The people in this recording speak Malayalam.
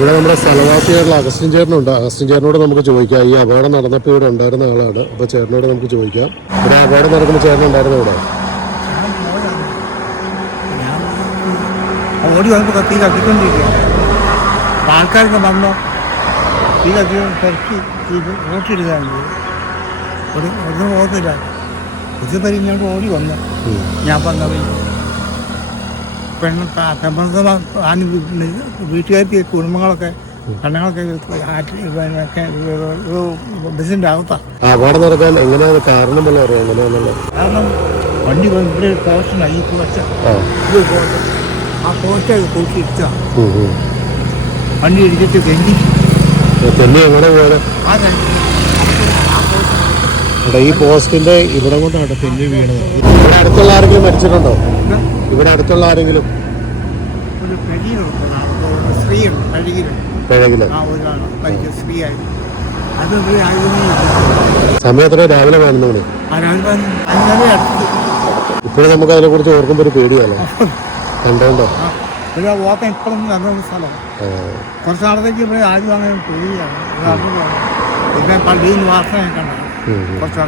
ഇവിടെ നമ്മുടെ സ്ഥലവാസിയായിട്ടുള്ള അഗസ്റ്റിൻ ചേട്ടനുണ്ട്. അഗസ്റ്റിൻ ചേട്ടനോട് നമുക്ക് ചോദിക്കാം. ഈ അപകടം നടന്നപ്പോൾ ഇവിടെ ഉണ്ടായിരുന്ന ആളാണ്. അപ്പോൾ ചേട്ടനോട് നമുക്ക് ചോദിക്കാം, ഇവിടെ അപകടം നടക്കുമ്പോൾ ചേട്ടൻ ഉണ്ടായിരുന്നു ഇവിടെ? ഓടി വന്നപ്പോൾ തീ കത്തിക്കൊണ്ടിരിക്കുക. ആൾക്കാരൊക്കെ വന്നോ തീ കത്തി തിരക്കി റോട്ടിടുകയാണ്. ഒന്നും ഓർത്തില്ല. ഇതുവരെ ഇങ്ങോട്ട് ഓടി വന്നു. ഞാൻ പറഞ്ഞത് വീട്ടുകാർക്ക് കുടുംബങ്ങളൊക്കെ കണ്ണുങ്ങളൊക്കെ ബസ്സിൻ്റെ അകത്താണ്. അപകടം നടക്കാൻ എങ്ങനെയാണ് കാരണം വല്ല അറിയാം? എങ്ങനെയാണല്ലോ കാരണം വണ്ടി ഇവിടെ പോസ്റ്റുണ്ടായി. ഈ പോസ്റ്റ് ആ പോസ്റ്റ് കൂട്ടിയിട്ട വണ്ടി ഇടിച്ചിട്ട് തെന്നി എങ്ങനെ പോയത്? ഈ പോസ്റ്റിന്റെ ഇവിടെ കൊണ്ടാണ് തെന്നി വീണത്. ഇവിടെ അടുത്തുള്ള ആരെങ്കിലും മരിച്ചിട്ടുണ്ടോ? ഇവിടെ അടുത്തുള്ള ആരെങ്കിലും? ഒരു സ്ത്രീയുണ്ട് പിഴകില്. സ്ത്രീയായിരുന്നു. സമയം എത്ര? രാവിലെ 11 മണി. ഇപ്പോഴും നമുക്ക് അതിനെ കുറിച്ച് ഓർക്കുമ്പോൾ ഒരു പേടിയല്ലേ? കണ്ടോണ്ടോ ഓട്ടം ഇപ്പോഴും നടന്ന സ്ഥലം. കുറച്ച് നാളത്തേക്ക് ഇവിടെ ആരും അങ്ങനെ പേടിയാണ്. പിന്നെ പള്ളിയിൽ നിന്ന് വാർത്ത ഞാൻ കണ്ടത് കുറച്ച്